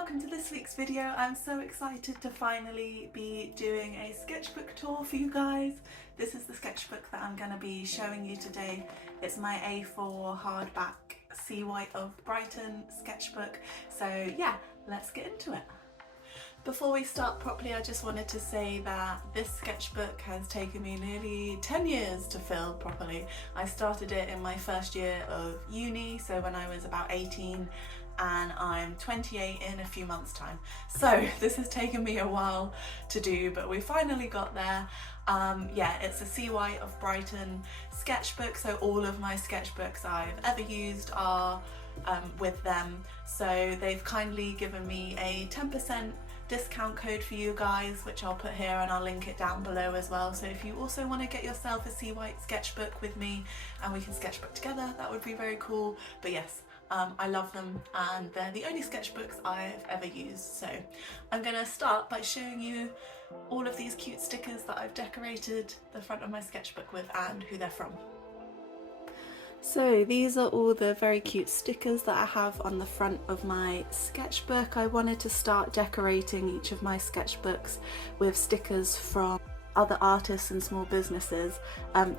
welcome to this week's video. I'm so excited to finally be doing a sketchbook tour for you guys. This is the sketchbook that I'm going to be showing you today. It's my A4 hardback Seawhite of Brighton sketchbook. So yeah, let's get into it. Before we start properly, I just wanted to say that this sketchbook has taken me nearly 10 years to fill properly. I started it in my first year of uni, so when I was about 18, and I'm 28 in a few months time. So this has taken me a while to do, but we finally got there. Yeah, it's a Seawhite of Brighton sketchbook, so all of my sketchbooks I've ever used are with them. So they've kindly given me a 10% discount code for you guys, which I'll put here and I'll link it down below as well. So if you also want to get yourself a Seawhite sketchbook with me and we can sketchbook together, that would be very cool. But yes, I love them and they're the only sketchbooks I've ever used. So I'm going to start by showing you all of these cute stickers that I've decorated the front of my sketchbook with and who they're from. So these are all the very cute stickers that I have on the front of my sketchbook. I wanted to start decorating each of my sketchbooks with stickers from other artists and small businesses,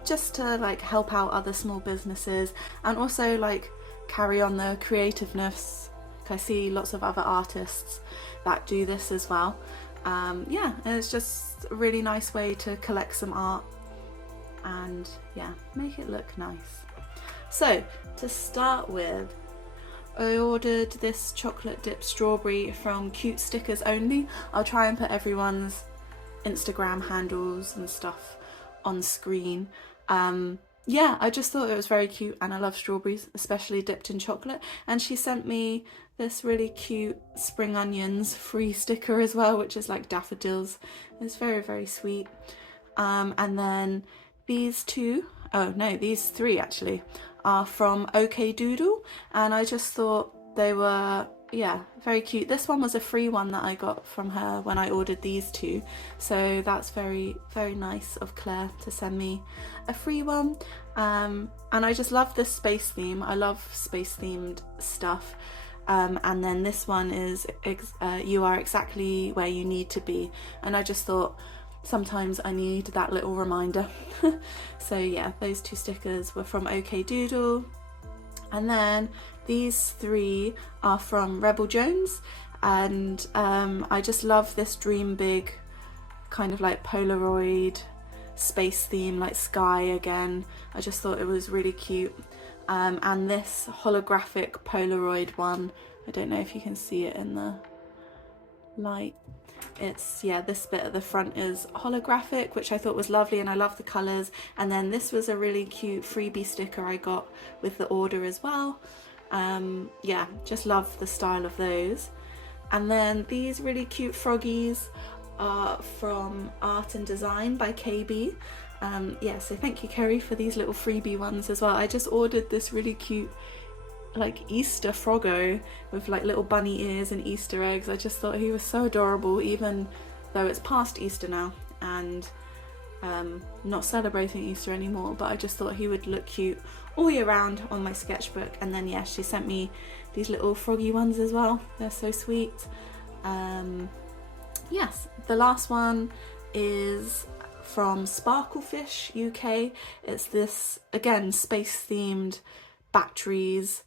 just to like help out other small businesses and also like carry on the creativeness. I see lots of other artists that do this as well. Yeah, and it's just a really nice way to collect some art and yeah, make it look nice. So to start with, I ordered this chocolate dip strawberry from Cute Stickers Only. I'll try and put everyone's Instagram handles and stuff on screen. Yeah, I just thought it was very cute and I love strawberries, especially dipped in chocolate. And she sent me this really cute spring onions free sticker as well, which is like daffodils. It's very, very sweet. And then these two, oh no, these three actually, are from OK Doodle, and I just thought they were, yeah, very cute. This one was a free one that I got from her when I ordered these two, so that's very, very nice of Claire to send me a free one. And I just love this space theme. I love space themed stuff. And then this one is you are exactly where you need to be, and I just thought sometimes I need that little reminder. So yeah, those two stickers were from OK Doodle. And then these three are from Rebel Jones, and I just love this Dream Big kind of like Polaroid space theme, like sky again. I just thought it was really cute. And this holographic Polaroid one, I don't know if you can see it in the light. It's, yeah, this bit at the front is holographic, which I thought was lovely, and I love the colours. And then this was a really cute freebie sticker I got with the order as well. Yeah, just love the style of those. And then these really cute froggies are from Art and Design by KB. Yeah, so thank you, Kerry, for these little freebie ones as well. I just ordered this really cute like Easter froggo with like little bunny ears and Easter eggs. I just thought he was so adorable, even though it's past Easter now and not celebrating Easter anymore, but I just thought he would look cute all year round on my sketchbook. And then yeah, she sent me these little froggy ones as well. They're so sweet. Yes, the last one is from Sparklefish UK. It's this, again, space themed batteries,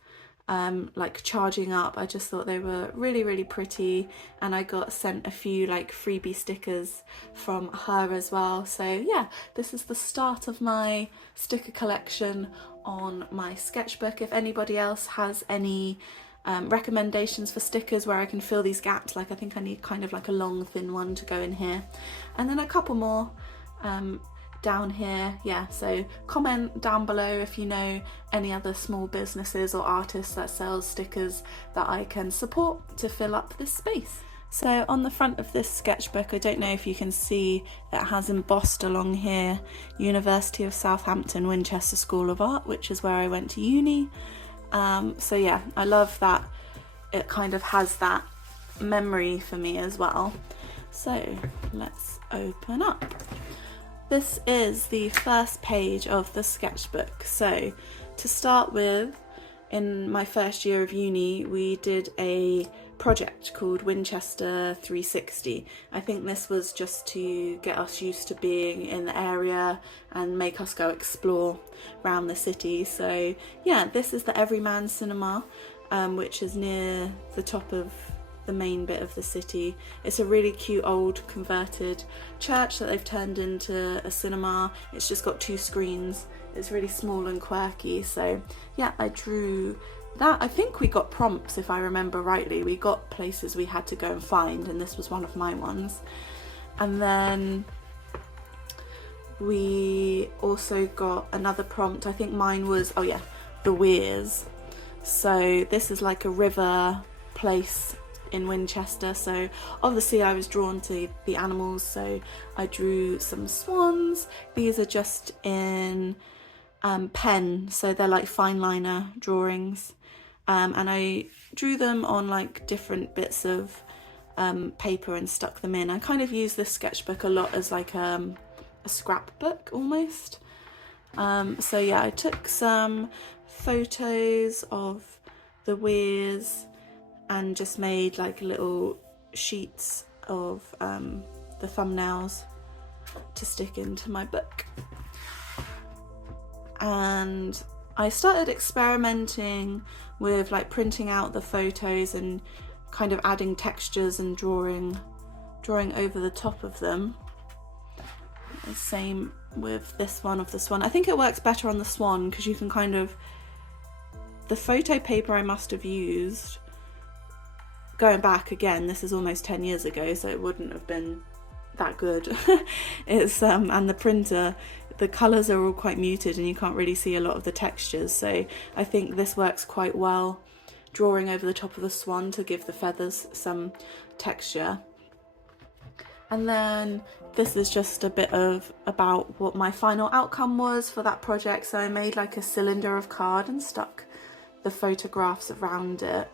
like charging up. I just thought they were really, really pretty, and I got sent a few like freebie stickers from her as well. So yeah, this is the start of my sticker collection on my sketchbook. If anybody else has any recommendations for stickers where I can fill these gaps, like I think I need kind of like a long thin one to go in here, and then a couple more down here. Yeah, so comment down below if you know any other small businesses or artists that sell stickers that I can support to fill up this space. So on the front of this sketchbook, I don't know if you can see, it has embossed along here University of Southampton Winchester School of Art, which is where I went to uni. So yeah, I love that it kind of has that memory for me as well. So let's open up. This is the first page of the sketchbook. So to start with, in my first year of uni, we did a project called Winchester 360. I think this was just to get us used to being in the area and make us go explore around the city. So yeah, this is the Everyman Cinema, which is near the top of the main bit of the city. It's a really cute old converted church that they've turned into a cinema. It's just got 2 screens. It's really small and quirky. So yeah, I drew that. I think we got prompts, if I remember rightly. We got places we had to go and find, and this was one of my ones. And then we also got another prompt. I think mine was, oh yeah, the Weirs. So this is like a river place in Winchester, so obviously I was drawn to the animals, so I drew some swans. These are just in pen, so they're like fine liner drawings, and I drew them on like different bits of paper and stuck them in. I kind of use this sketchbook a lot as like a scrapbook almost. So yeah, I took some photos of the Weirs and just made like little sheets of the thumbnails to stick into my book. And I started experimenting with like printing out the photos and kind of adding textures and drawing over the top of them. The same with this one of the swan. I think it works better on the swan because you can kind of, the photo paper I must have used, going back again, this is almost 10 years ago, so it wouldn't have been that good. It's and the printer, the colours are all quite muted and you can't really see a lot of the textures, so I think this works quite well, drawing over the top of the swan to give the feathers some texture. And then this is just a bit of about what my final outcome was for that project. So I made like a cylinder of card and stuck the photographs around it.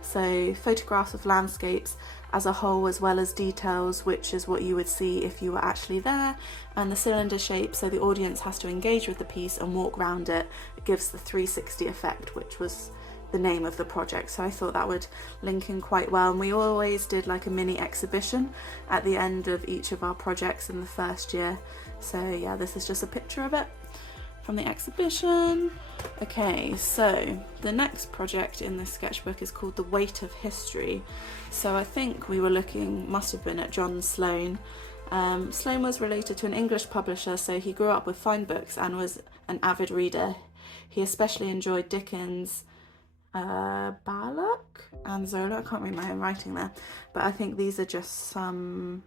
So photographs of landscapes as a whole, as well as details, which is what you would see if you were actually there, and the cylinder shape, so the audience has to engage with the piece and walk around it. It gives the 360 effect, which was the name of the project, so I thought that would link in quite well. And we always did like a mini exhibition at the end of each of our projects in the first year. So yeah, this is just a picture of it from the exhibition. Okay, so the next project in this sketchbook is called The Weight of History. So I think we were looking, must have been at John Sloane. Sloane was related to an English publisher, so he grew up with fine books and was an avid reader. He especially enjoyed Dickens, Ballock and Zola. I can't read my own writing there, but I think these are just some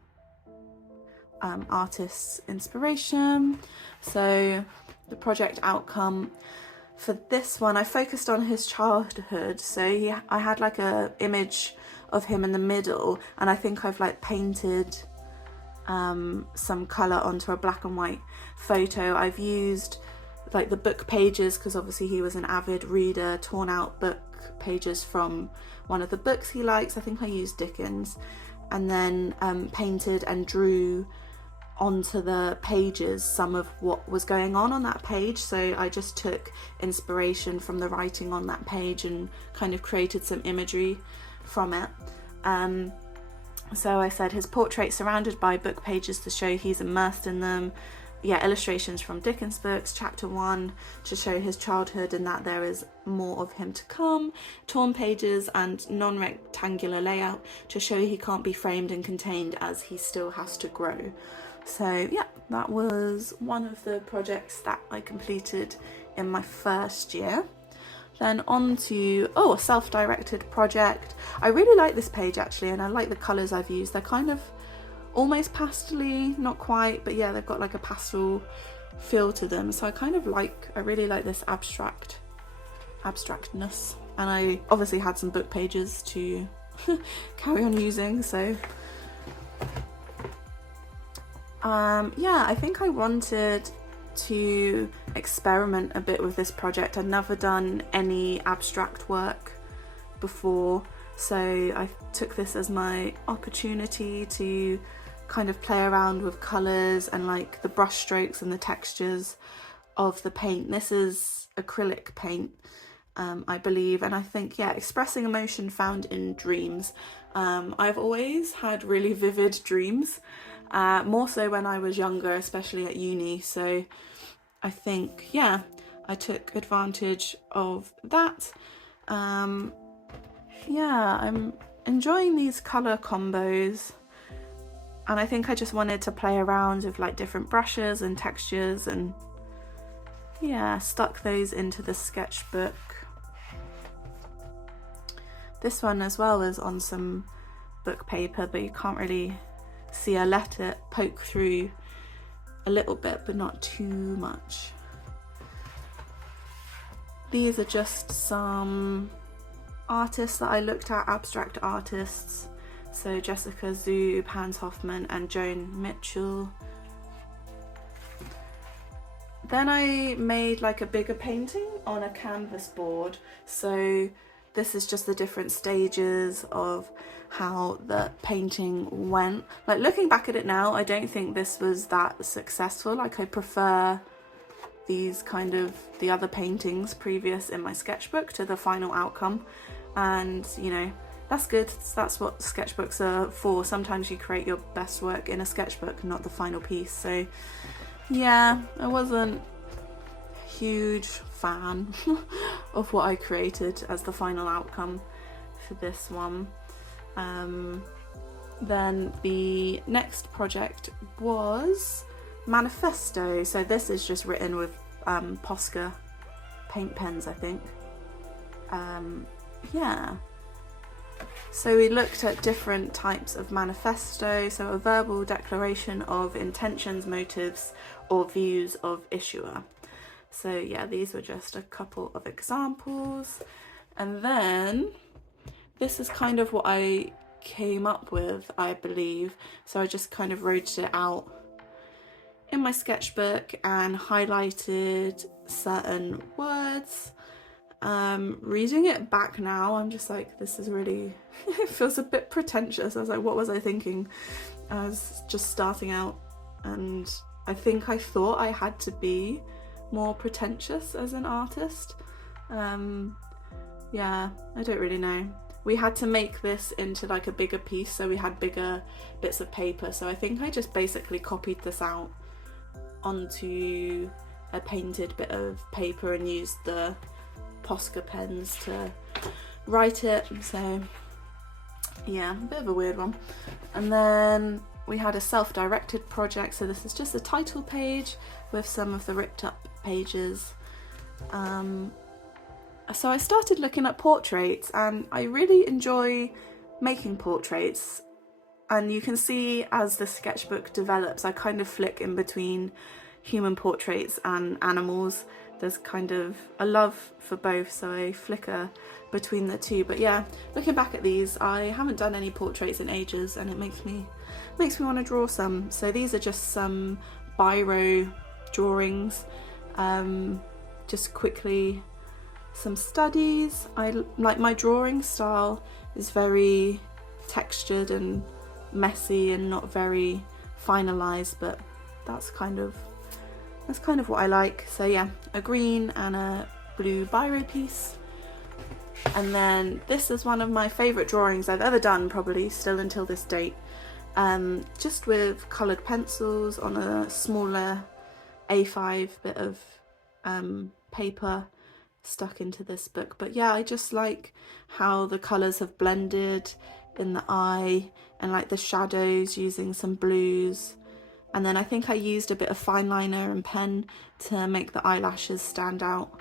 artists' inspiration. So the project outcome for this one, I focused on his childhood. So I had like a image of him in the middle, and I think I've like painted some colour onto a black and white photo. I've used like the book pages, because obviously he was an avid reader, torn out book pages from one of the books he likes. I think I used Dickens, and then painted and drew onto the pages some of what was going on that page. So I just took inspiration from the writing on that page and kind of created some imagery from it. So I said his portrait surrounded by book pages to show he's immersed in them. Yeah, illustrations from Dickens books, chapter 1 to show his childhood and that there is more of him to come. Torn pages and non-rectangular layout to show he can't be framed and contained as he still has to grow. So yeah, that was one of the projects that I completed in my first year. Then on to, a self-directed project. I really like this page actually, and I like the colours I've used. They're kind of almost pastel-y, not quite, but yeah, they've got like a pastel feel to them. So I really like this abstractness. And I obviously had some book pages to carry on using, so yeah, I think I wanted to experiment a bit with this project. I'd never done any abstract work before, so I took this as my opportunity to kind of play around with colours and like the brush strokes and the textures of the paint. This is acrylic paint, I believe, and I think, yeah, expressing emotion found in dreams. I've always had really vivid dreams, more so when I was younger, especially at uni, so I think, yeah, I took advantage of that. Yeah, I'm enjoying these colour combos, and I think I just wanted to play around with like different brushes and textures, and yeah, stuck those into the sketchbook. This one as well is on some book paper, but you can't really see. I let it poke through a little bit, but not too much. These are just some artists that I looked at, abstract artists. So Jessica Zoob, Hans Hoffman and Joan Mitchell. Then I made like a bigger painting on a canvas board. So this is just the different stages of how the painting went. Like looking back at it now, I don't think this was that successful. Like I prefer these kind of the other paintings previous in my sketchbook to the final outcome. And you know, that's good. That's what sketchbooks are for. Sometimes you create your best work in a sketchbook, not the final piece. So yeah, I wasn't a huge fan of what I created as the final outcome for this one. Then the next project was Manifesto. So this is just written with Posca paint pens, I think. Yeah. So we looked at different types of manifesto, so a verbal declaration of intentions, motives, or views of issuer. So yeah, these were just a couple of examples. And then this is kind of what I came up with, I believe. So I just kind of wrote it out in my sketchbook and highlighted certain words. Reading it back now, I'm just like, this is really, it feels a bit pretentious. I was like, what was I thinking? I was just starting out, and I think I thought I had to be more pretentious as an artist. Yeah, I don't really know. We had to make this into like a bigger piece, so we had bigger bits of paper. So I think I just basically copied this out onto a painted bit of paper and used the Posca pens to write it. So yeah, a bit of a weird one. And then we had a self-directed project, so this is just a title page with some of the ripped up pages. So I started looking at portraits, and I really enjoy making portraits, and you can see as the sketchbook develops I kind of flick in between human portraits and animals. There's kind of a love for both, so I flicker between the two. But yeah, looking back at these, I haven't done any portraits in ages, and it makes me want to draw some. So these are just some biro drawings, just quickly some studies. I like my drawing style is very textured and messy and not very finalized, but that's kind of what I like. So yeah, a green and a blue biro piece. And then this is one of my favourite drawings I've ever done, probably still until this date. Just with coloured pencils on a smaller A5 bit of paper stuck into this book. But yeah, I just like how the colours have blended in the eye, and like the shadows using some blues. And then I think I used a bit of fine liner and pen to make the eyelashes stand out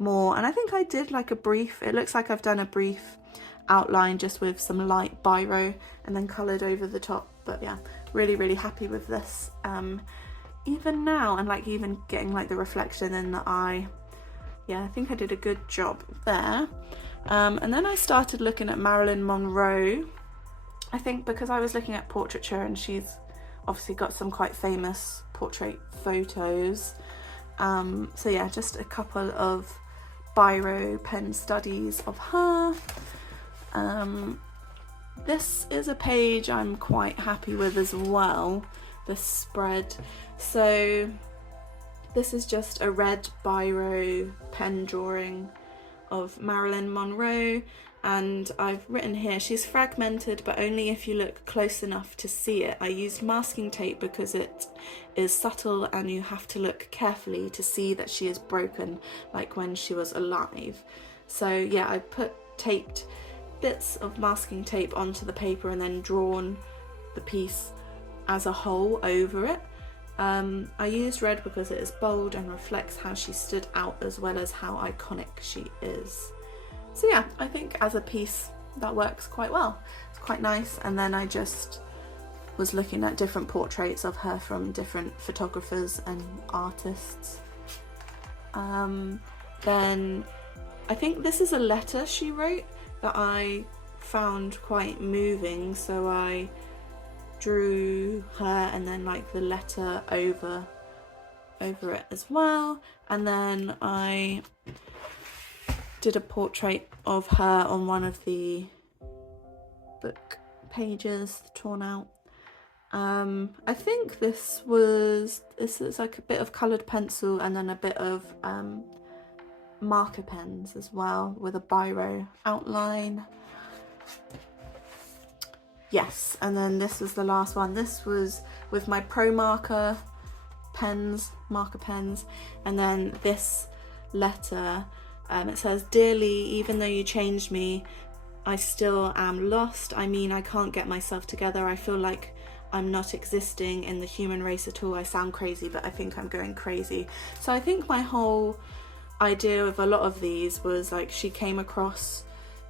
more. And I think I did like a brief, it looks like I've done a brief outline just with some light biro and then coloured over the top. But yeah, really happy with this. Even now, and like even getting like the reflection in the eye. Yeah, I think I did a good job there. And then I started looking at Marilyn Monroe. I think because I was looking at portraiture, and she's obviously got some quite famous portrait photos. So yeah, just a couple of biro pen studies of her. This is a page I'm quite happy with as well, the spread. So this is just a red biro pen drawing of Marilyn Monroe, and I've written here, she's fragmented, but only if you look close enough to see it. I used masking tape because it is subtle and you have to look carefully to see that she is broken, like when she was alive. So yeah, I taped bits of masking tape onto the paper and then drawn the piece as a whole over it. I used red because it is bold and reflects how she stood out as well as how iconic she is. So yeah, I think as a piece that works quite well. It's quite nice. And then I just was looking at different portraits of her from different photographers and artists. Then I think this is a letter she wrote that I found quite moving, so I drew her and then like the letter over it as well. And then I did a portrait of her on one of the book pages, torn out. I think this is like a bit of coloured pencil and then a bit of marker pens as well with a biro outline. Yes, and then this was the last one. This was with my Pro Marker pens, marker pens, and then this letter, it says, "Dearly, even though you changed me, I still am lost. I mean, I can't get myself together. I feel like I'm not existing in the human race at all. I sound crazy, but I think I'm going crazy." So I think my whole idea of a lot of these was like she came across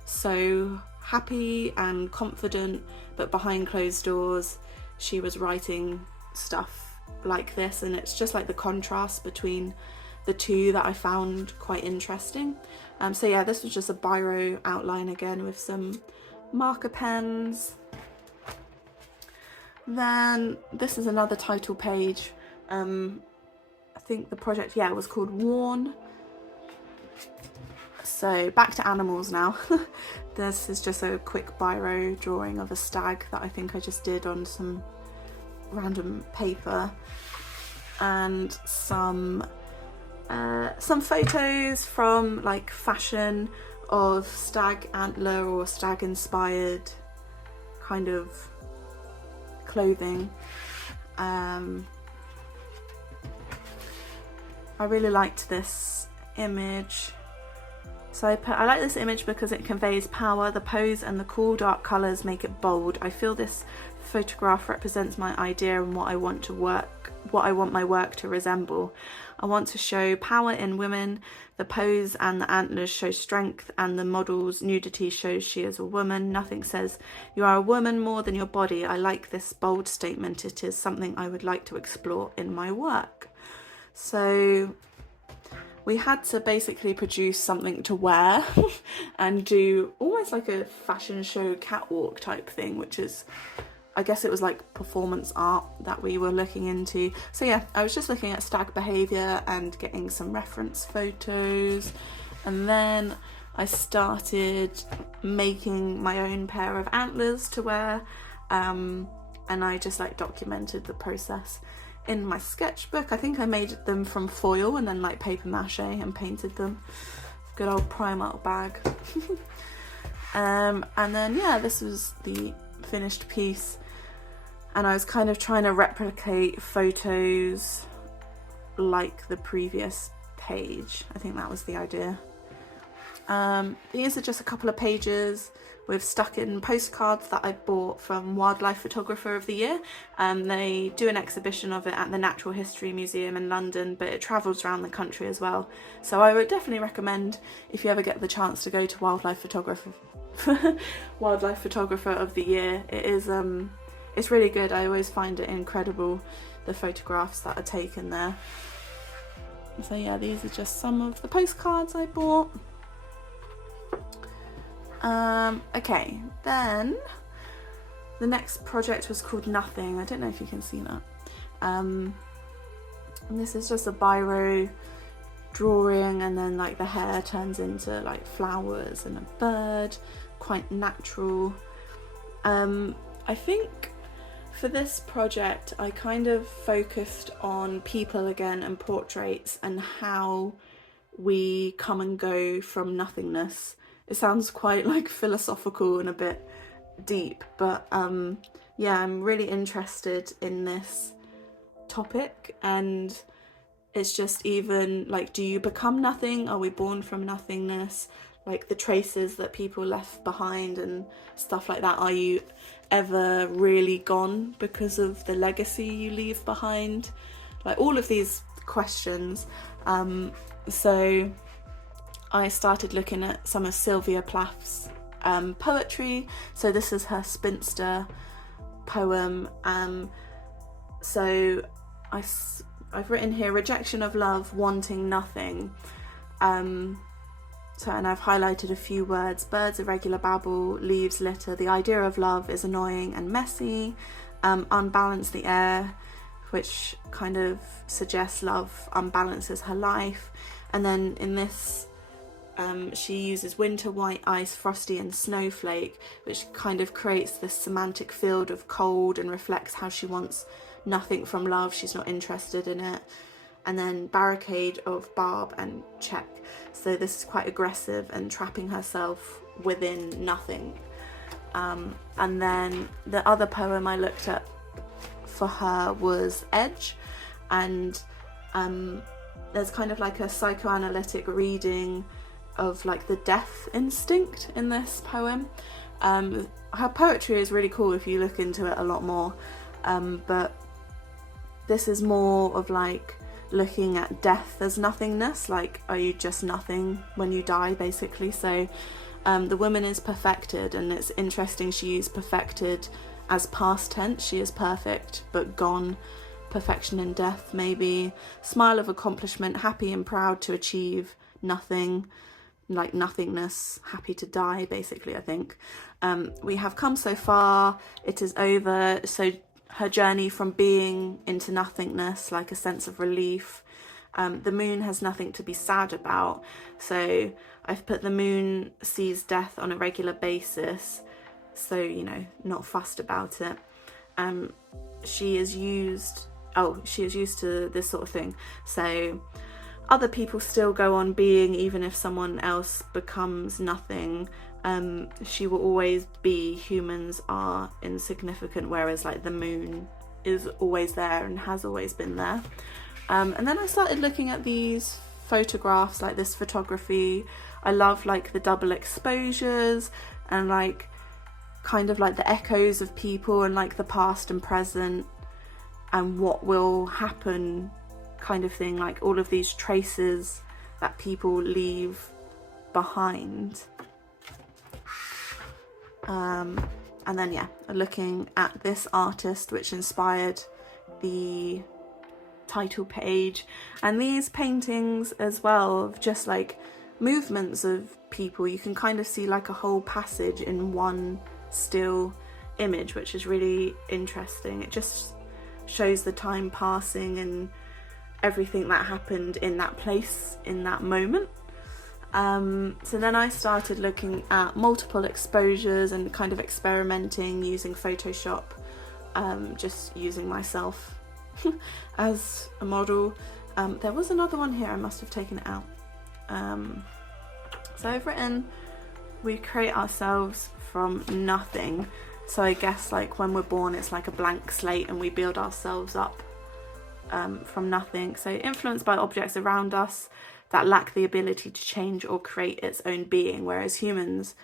so happy and confident, but behind closed doors she was writing stuff like this, and it's just like the contrast between the two that I found quite interesting. So yeah, this was just a biro outline again with some marker pens. Then this is another title page. I think the project, yeah, was called Worn. So back to animals now. This is just a quick biro drawing of a stag that I think I just did on some random paper, and some photos from like fashion of stag antler or stag inspired kind of clothing. I really liked this image. So I like this image because it conveys power. The pose and the cool dark colours make it bold. I feel this photograph represents my idea and what I want my work to resemble. I want to show power in women. The pose and the antlers show strength, and the model's nudity shows she is a woman. Nothing says you are a woman more than your body. I like this bold statement. It is something I would like to explore in my work. So we had to basically produce something to wear and do almost like a fashion show catwalk type thing, which is, I guess it was like performance art that we were looking into. So yeah, I was just looking at stag behaviour and getting some reference photos, and then I started making my own pair of antlers to wear, and I just like documented the process in my sketchbook. I think I made them from foil and then like paper mache and painted them. Good old Primark bag. And then yeah, this was the finished piece, and I was kind of trying to replicate photos like the previous page. I think that was the idea. These are just a couple of pages with stuck in postcards that I bought from Wildlife Photographer of the Year. They do an exhibition of it at the Natural History Museum in London, but it travels around the country as well. So I would definitely recommend, if you ever get the chance to go to Wildlife Photographer of the Year, it is it's really good. I always find it incredible, the photographs that are taken there. So yeah, these are just some of the postcards I bought. Okay, then the next project was called Nothing. I don't know if you can see that. And this is just a biro drawing, and then like the hair turns into like flowers and a bird, quite natural. I think for this project I kind of focused on people again and portraits, and how we come and go from nothingness. It sounds quite like philosophical and a bit deep, but yeah, I'm really interested in this topic. And it's just, even like, do you become nothing? Are we born from nothingness? Like the traces that people left behind and stuff like that. Are you ever really gone because of the legacy you leave behind? Like all of these questions. So I started looking at some of Sylvia Plath's poetry. So this is her Spinster poem. So I've written here, rejection of love, wanting nothing. And I've highlighted a few words: birds, irregular babble, leaves litter. The idea of love is annoying and messy. Unbalance the air, which kind of suggests love unbalances her life. And then in this, she uses winter, white ice, frosty and snowflake, which kind of creates this semantic field of cold and reflects how she wants nothing from love. She's not interested in it. And then barricade of barb and check. So this is quite aggressive and trapping herself within nothing. And then the other poem I looked at for her was Edge. And there's kind of like a psychoanalytic reading of like the death instinct in this poem. Her poetry is really cool if you look into it a lot more. But this is more of like looking at death as nothingness, like are you just nothing when you die, basically. So the woman is perfected, and it's interesting she used perfected as past tense. She is perfect but gone. Perfection in death, maybe. Smile of accomplishment, happy and proud to achieve nothing, like nothingness, happy to die, basically, I think. We have come so far, it is over. So her journey from being into nothingness, like a sense of relief. The moon has nothing to be sad about. So I've put the moon sees death on a regular basis. So, you know, not fussed about it. She is used to this sort of thing. So other people still go on being, even if someone else becomes nothing. She will always be, humans are insignificant, whereas like the moon is always there and has always been there. And then I started looking at these photographs, like this photography. I love like the double exposures and like kind of like the echoes of people and like the past and present and what will happen kind of thing, like all of these traces that people leave behind. And then yeah, looking at this artist, which inspired the title page, and these paintings as well of just like movements of people. You can kind of see like a whole passage in one still image, which is really interesting. It just shows the time passing and everything that happened in that place, in that moment. So then I started looking at multiple exposures and kind of experimenting using Photoshop, just using myself as a model. There was another one here, I must have taken it out. So I've written, we create ourselves from nothing. So I guess like when we're born, it's like a blank slate and we build ourselves up from nothing. So influenced by objects around us that lack the ability to change or create its own being, whereas humans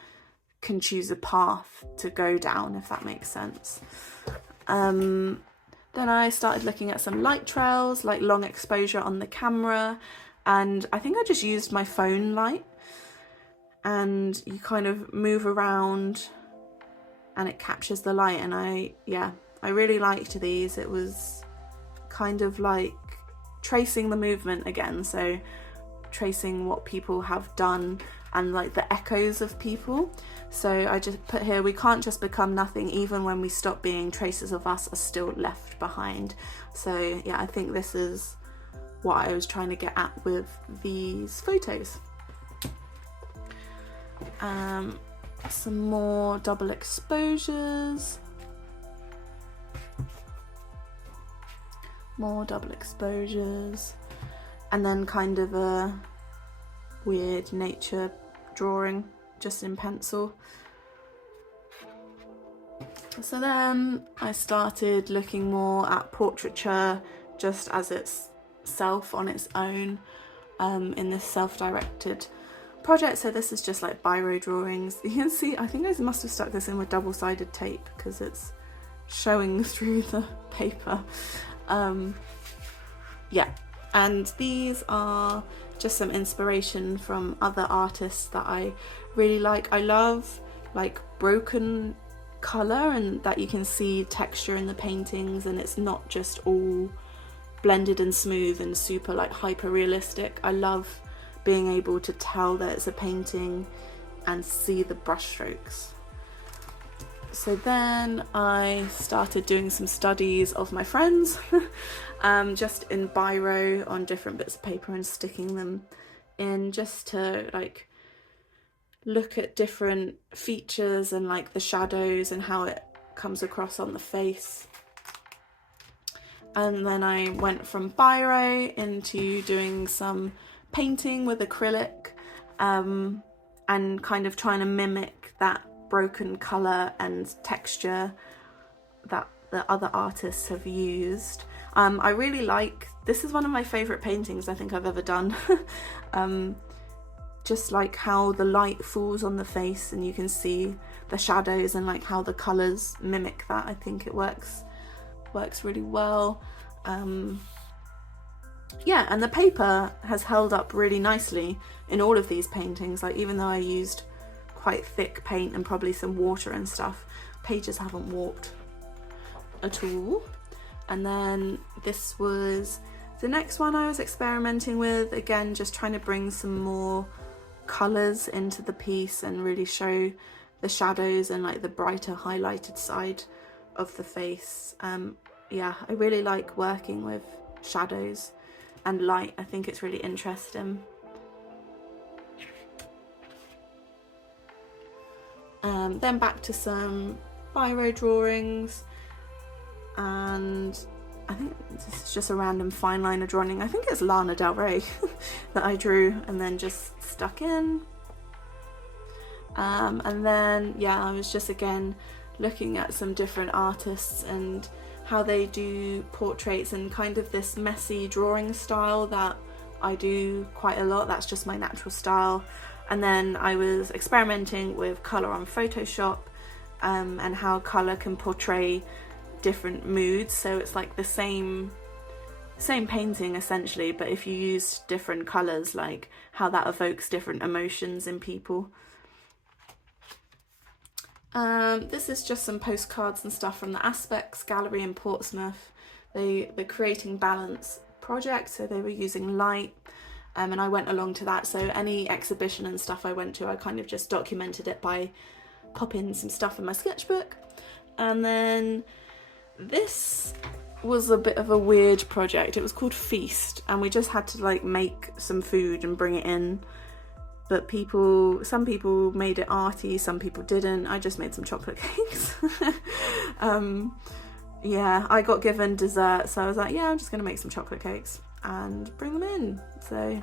can choose a path to go down, if that makes sense. Then I started looking at some light trails, like long exposure on the camera, and I think I just used my phone light, and you kind of move around and it captures the light. And I really liked these. It was kind of like tracing the movement again, so tracing what people have done and like the echoes of people. So I just put here, we can't just become nothing, even when we stop being, traces of us are still left behind. So yeah, I think this is what I was trying to get at with these photos. Some more double exposures. More double exposures. And then kind of a weird nature drawing just in pencil. So then I started looking more at portraiture just as itself on its own in this self-directed project. So this is just like biro drawings. You can see, I think I must have stuck this in with double-sided tape because it's showing through the paper. Yeah, and these are just some inspiration from other artists that I really like. I love like broken colour and that you can see texture in the paintings, and it's not just all blended and smooth and super like hyper realistic. I love being able to tell that it's a painting and see the brush strokes. So then I started doing some studies of my friends just in biro on different bits of paper and sticking them in just to like look at different features and like the shadows and how it comes across on the face. And then I went from biro into doing some painting with acrylic and kind of trying to mimic that broken colour and texture that the other artists have used. I really like, this is one of my favourite paintings I think I've ever done. Just like how the light falls on the face and you can see the shadows and like how the colours mimic that. I think it works really well. Yeah, and the paper has held up really nicely in all of these paintings. Like even though I used quite thick paint and probably some water and stuff, pages haven't warped at all. And then this was the next one I was experimenting with, again just trying to bring some more colours into the piece and really show the shadows and like the brighter highlighted side of the face. Yeah, I really like working with shadows and light. I think it's really interesting. Then back to some biro drawings, and I think this is just a random fine liner drawing. I think it's Lana Del Rey that I drew and then just stuck in. And then yeah, I was just again looking at some different artists and how they do portraits and kind of this messy drawing style that I do quite a lot. That's just my natural style. And then I was experimenting with colour on Photoshop and how colour can portray different moods. So it's like the same painting essentially, but if you use different colours, like how that evokes different emotions in people. This is just some postcards and stuff from the Aspects Gallery in Portsmouth. They're creating balance project, so they were using light, and I went along to that. So any exhibition and stuff I went to, I kind of just documented it by popping some stuff in my sketchbook. And then this was a bit of a weird project. It was called Feast, and we just had to like make some food and bring it in. But some people made it arty, some people didn't. I just made some chocolate cakes. Yeah, I got given dessert, so I was like, yeah, I'm just gonna make some chocolate cakes and bring them in. So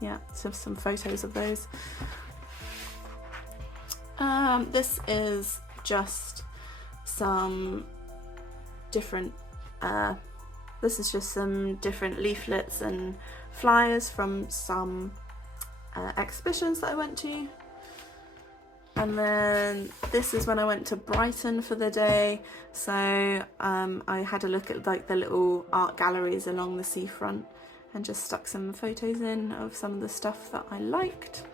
yeah, so some photos of those. This is just some different, this is just some different leaflets and flyers from some exhibitions that I went to. And then this is when I went to Brighton for the day, so I had a look at like the little art galleries along the seafront and just stuck some photos in of some of the stuff that I liked.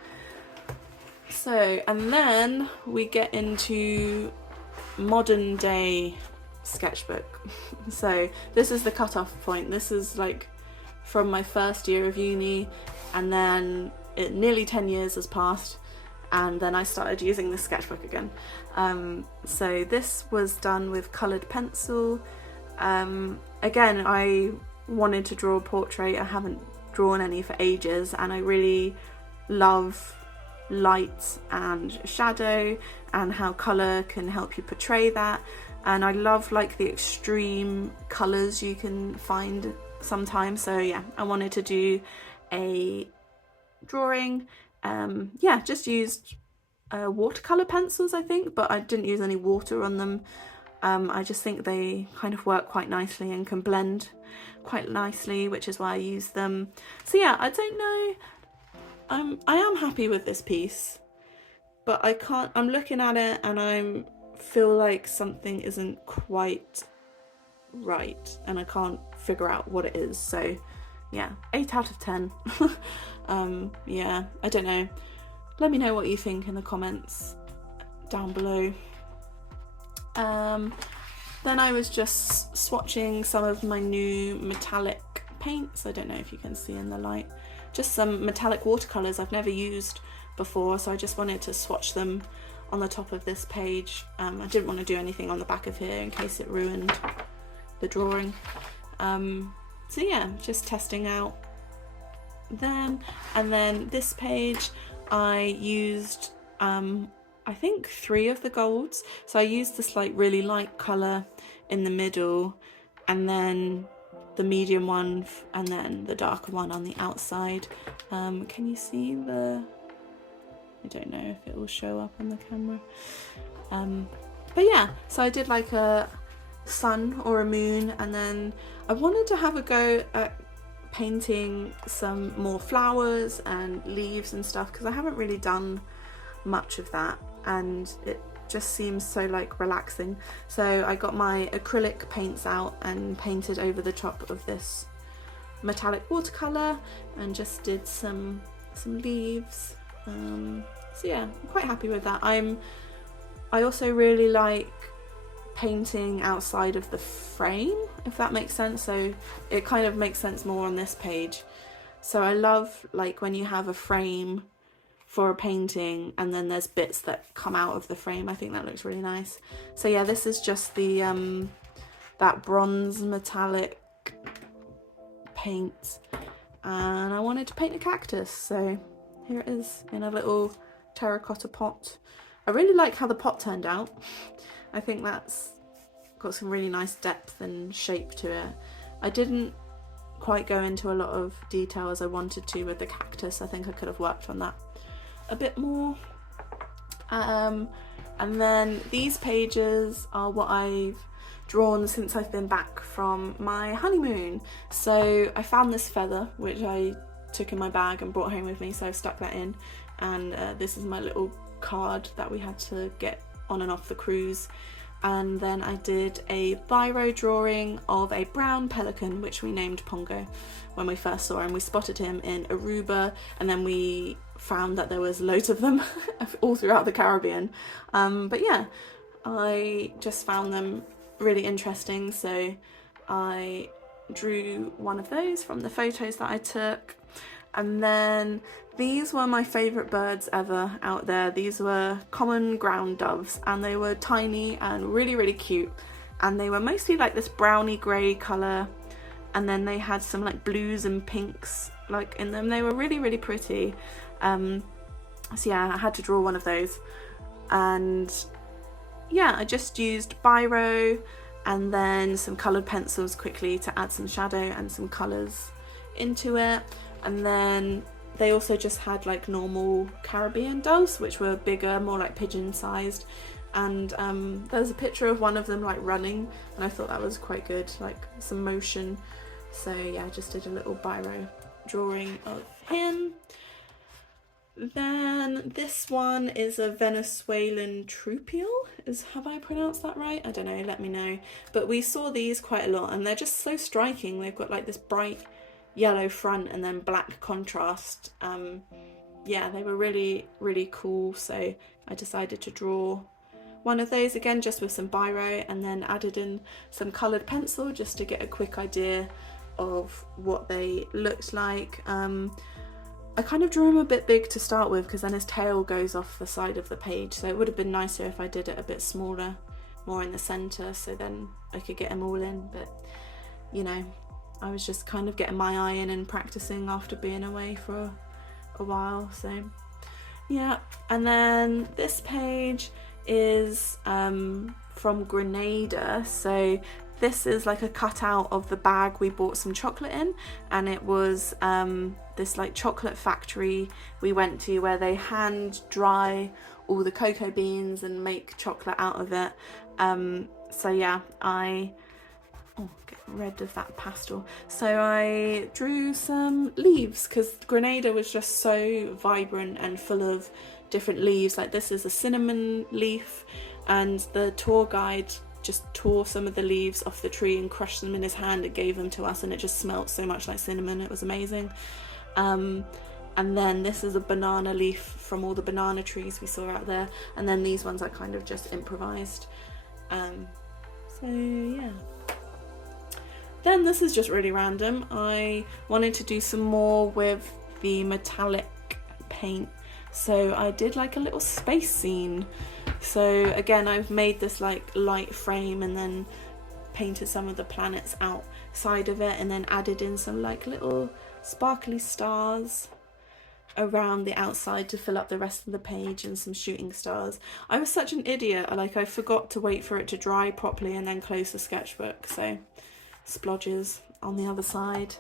So, and then we get into modern day sketchbook. So this is the cut-off point. This is like from my first year of uni, and then nearly 10 years has passed, and then I started using the sketchbook again. So this was done with coloured pencil. Again, I wanted to draw a portrait. I haven't drawn any for ages, and I really love light and shadow and how colour can help you portray that. And I love like the extreme colours you can find sometimes. So yeah, I wanted to do a drawing yeah, just used watercolor pencils, I think, but I didn't use any water on them. I just think they kind of work quite nicely and can blend quite nicely, which is why I use them. So yeah, I don't know. I am happy with this piece, but I'm looking at it and I feel like something isn't quite right and I can't figure out what it is. So yeah, 8 out of 10. Yeah, I don't know. Let me know what you think in the comments down below. Then I was just swatching some of my new metallic paints. I don't know if you can see in the light. Just some metallic watercolours I've never used before, so I just wanted to swatch them on the top of this page. I didn't want to do anything on the back of here in case it ruined the drawing. So yeah, just testing out them. And then this page I used I think 3 of the golds. So I used this like really light colour in the middle, and then the medium one, and then the darker one on the outside. Can you see the... I don't know if it will show up on the camera. But yeah, so I did like a sun or a moon, and then I wanted to have a go at painting some more flowers and leaves and stuff, because I haven't really done much of that and it just seems so like relaxing. So I got my acrylic paints out and painted over the top of this metallic watercolour and just did some leaves. So yeah, I'm quite happy with that. I also really like painting outside of the frame, if that makes sense. So it kind of makes sense more on this page. So I love like when you have a frame for a painting and then there's bits that come out of the frame. I think that looks really nice. So yeah, this is just the that bronze metallic paint, and I wanted to paint a cactus, so here it is in a little terracotta pot. I really like how the pot turned out. I think that's got some really nice depth and shape to it. I didn't quite go into a lot of detail as I wanted to with the cactus. I think I could have worked on that a bit more. And then these pages are what I've drawn since I've been back from my honeymoon. So I found this feather which I took in my bag and brought home with me, so I've stuck that in, and this is my little card that we had to get on and off the cruise. And then I did a biro drawing of a brown pelican which we named Pongo when we first saw him. We spotted him in Aruba and then we found that there was loads of them all throughout the Caribbean. But yeah, I just found them really interesting, so I drew one of those from the photos that I took. And then these were my favourite birds ever out there. These were common ground doves, and they were tiny and really, really cute. And they were mostly like this browny grey colour, and then they had some like blues and pinks like in them. They were really, really pretty. So yeah, I had to draw one of those. And yeah, I just used biro and then some coloured pencils quickly to add some shadow and some colours into it. And then they also just had like normal Caribbean doves, which were bigger, more like pigeon sized. And there's a picture of one of them like running, and I thought that was quite good, like some motion. So yeah, I just did a little biro drawing of him. Then this one is a Venezuelan troupial. Have I pronounced that right? I don't know, let me know. But we saw these quite a lot and they're just so striking. They've got like this bright yellow front and then black contrast. Yeah, they were really, really cool. So I decided to draw one of those again, just with some biro, and then added in some coloured pencil just to get a quick idea of what they looked like. I kind of drew him a bit big to start with because then his tail goes off the side of the page, so it would have been nicer if I did it a bit smaller, more in the centre, so then I could get him all in. But you know, I was just kind of getting my eye in and practicing after being away for a while. So yeah, and then this page is from Grenada. So this is like a cutout of the bag we bought some chocolate in, and it was this like chocolate factory we went to where they hand dry all the cocoa beans and make chocolate out of it. So yeah, get rid of that pastel. So I drew some leaves because Grenada was just so vibrant and full of different leaves. Like this is a cinnamon leaf, and the tour guide just tore some of the leaves off the tree and crushed them in his hand and gave them to us, and it just smelled so much like cinnamon. It was amazing. And then this is a banana leaf from all the banana trees we saw out there, and then these ones I kind of just improvised. So yeah. Then this is just really random. I wanted to do some more with the metallic paint, so I did like a little space scene. So again, I've made this like light frame and then painted some of the planets outside of it, and then added in some like little sparkly stars around the outside to fill up the rest of the page, and some shooting stars. I was such an idiot, like I forgot to wait for it to dry properly and then close the sketchbook, so splodges on the other side.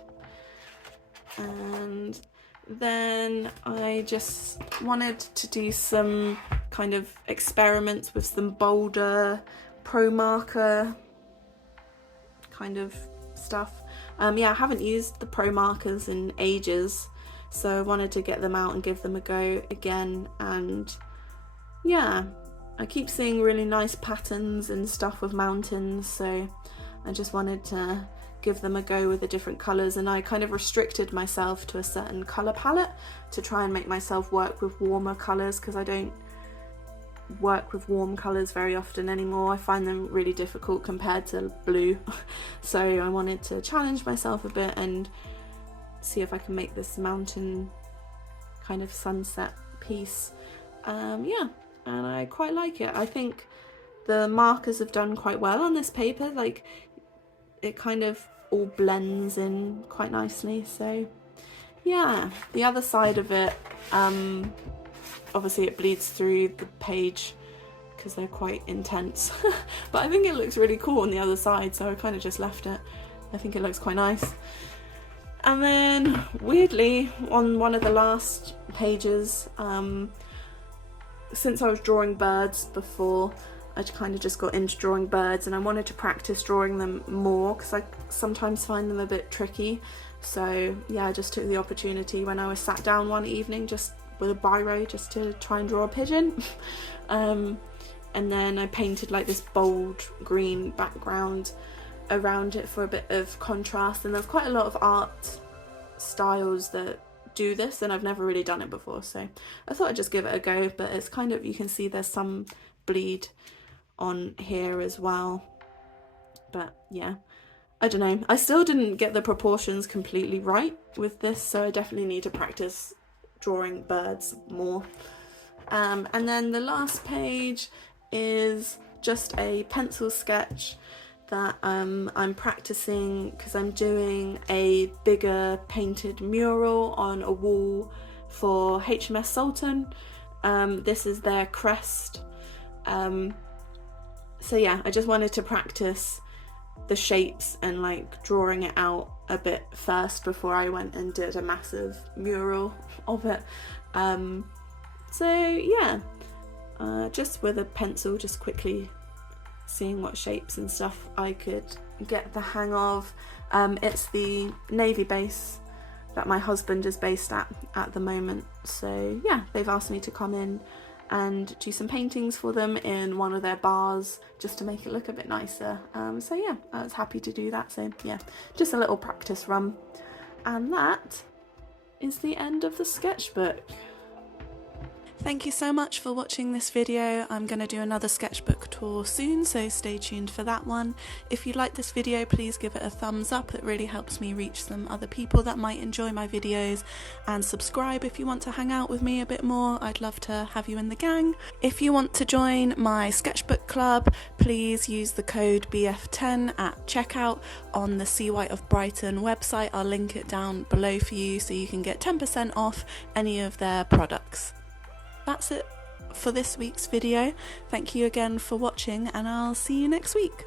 And then I just wanted to do some kind of experiments with some bolder pro marker kind of stuff. Yeah, I haven't used the pro markers in ages, so I wanted to get them out and give them a go again. And yeah, I keep seeing really nice patterns and stuff with mountains, so I just wanted to give them a go with the different colours, and I kind of restricted myself to a certain colour palette to try and make myself work with warmer colours, because I don't work with warm colours very often anymore. I find them really difficult compared to blue. So I wanted to challenge myself a bit and see if I can make this mountain kind of sunset piece. Yeah, and I quite like it. I think the markers have done quite well on this paper, like it kind of all blends in quite nicely. So yeah, the other side of it, obviously it bleeds through the page because they're quite intense, but I think it looks really cool on the other side, so I kind of just left it. I think it looks quite nice. And then weirdly, on one of the last pages, since I was drawing birds before, I kind of just got into drawing birds, and I wanted to practice drawing them more because I sometimes find them a bit tricky. So yeah, I just took the opportunity when I was sat down one evening just with a biro just to try and draw a pigeon. And then I painted like this bold green background around it for a bit of contrast, and there's quite a lot of art styles that do this, and I've never really done it before, so I thought I'd just give it a go. But it's kind of, you can see there's some bleed on here as well, but yeah, I don't know, I still didn't get the proportions completely right with this, so I definitely need to practice drawing birds more. And then the last page is just a pencil sketch that I'm practicing because I'm doing a bigger painted mural on a wall for HMS Sultan. This is their crest. So yeah, I just wanted to practice the shapes and like drawing it out a bit first before I went and did a massive mural of it. So yeah, just with a pencil, just quickly seeing what shapes and stuff I could get the hang of. It's the Navy base that my husband is based at the moment, so yeah, they've asked me to come in and do some paintings for them in one of their bars just to make it look a bit nicer. So yeah, I was happy to do that. So yeah, just a little practice run. And that is the end of the sketchbook. Thank you so much for watching this video. I'm going to do another sketchbook tour soon, so stay tuned for that one. If you like this video, please give it a thumbs up. It really helps me reach some other people that might enjoy my videos. And subscribe if you want to hang out with me a bit more. I'd love to have you in the gang. If you want to join my sketchbook club, please use the code BF10 at checkout on the Seawhite of Brighton website. I'll link it down below for you so you can get 10% off any of their products. That's it for this week's video. Thank you again for watching, and I'll see you next week.